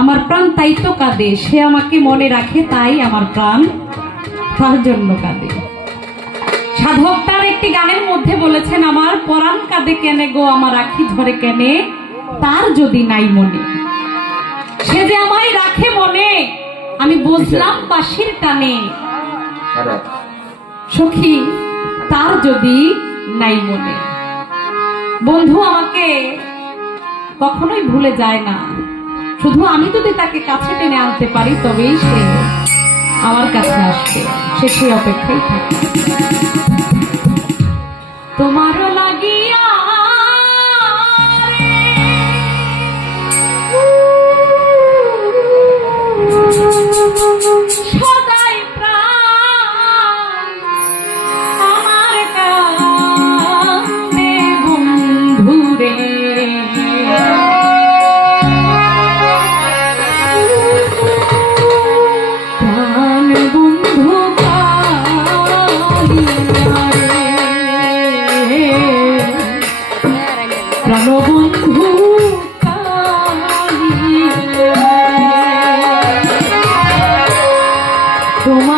আমার প্রাণ তাই তো কাঁদে। সে আমাকে মনে রাখে তাই আমার প্রাণ তার জন্য কাঁদে। সাধক তার একটি গানের মধ্যে বলেছেন আমার পরাণ কাঁদে কেনে গো আমার আখি ঝরে কেনে তার যদি নাই মনে। সে যে আমায় রাখে মনে আমি বুঝলাম বাসির টানে। সখী তার যদি নাই মনে। বন্ধু আমাকে কখনোই ভুলে যায় না। শুধু আমি যদি তাকে কাছে টেনে আনতে পারি, তবেই সে আমার কাছে আসবে। সে সে অপেক্ষাই থাকে। তোমারও লাগিয়া তোমার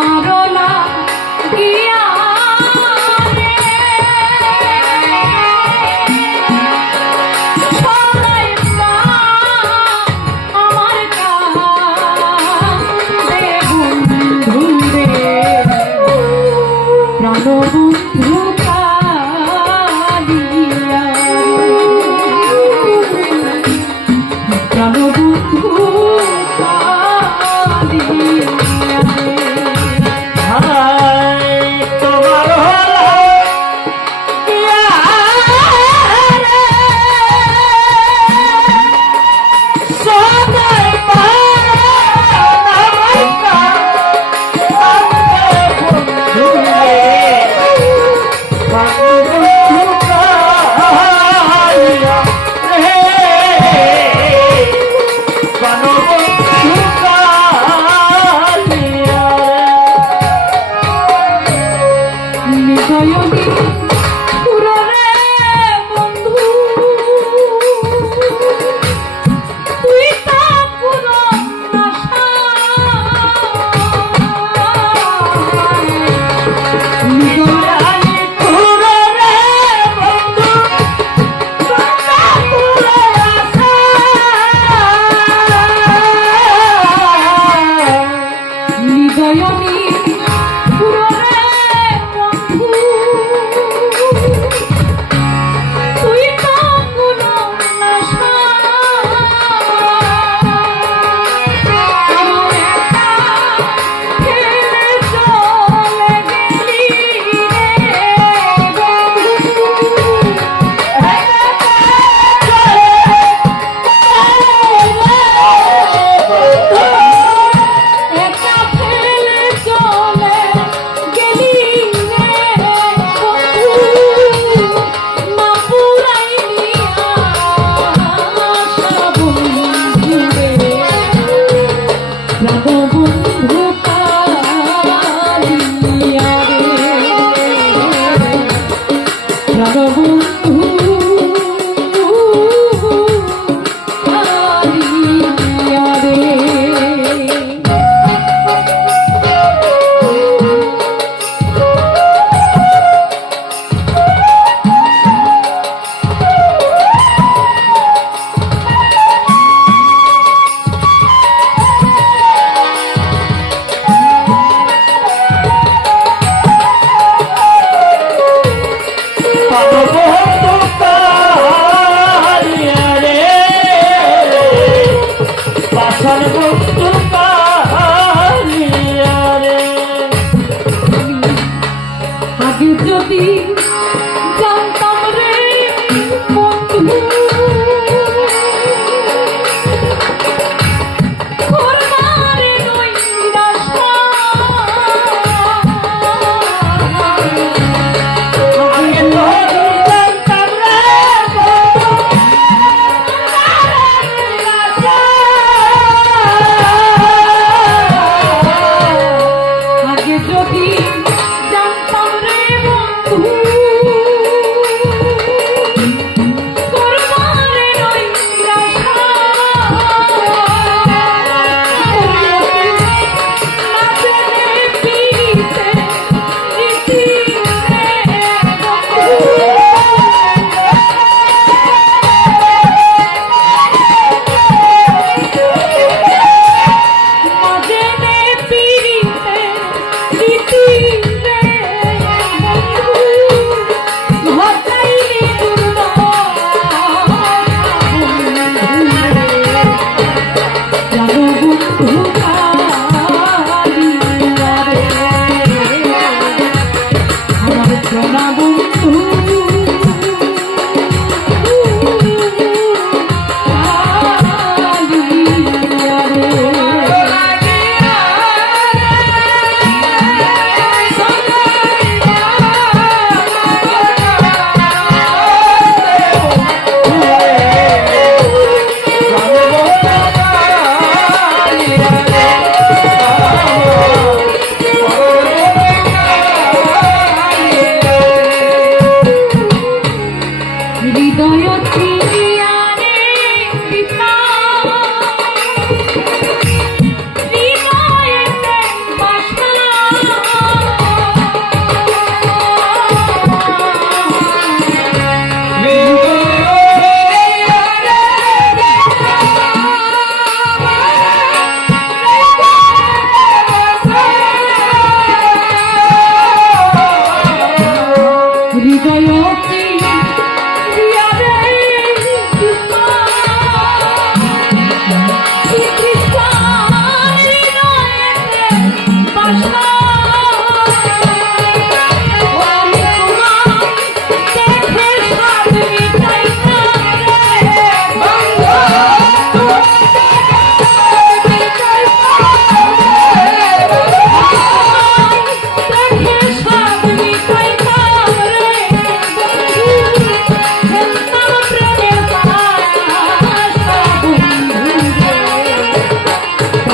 বন্ধু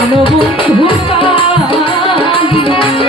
প্রাণবন্ধু কালিয়া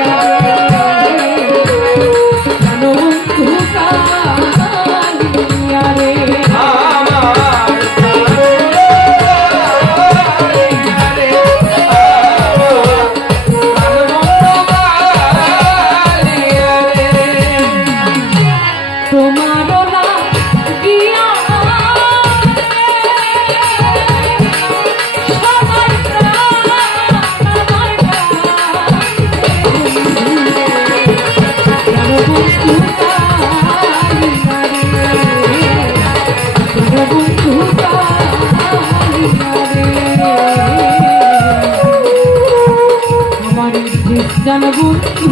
জানবন্ধু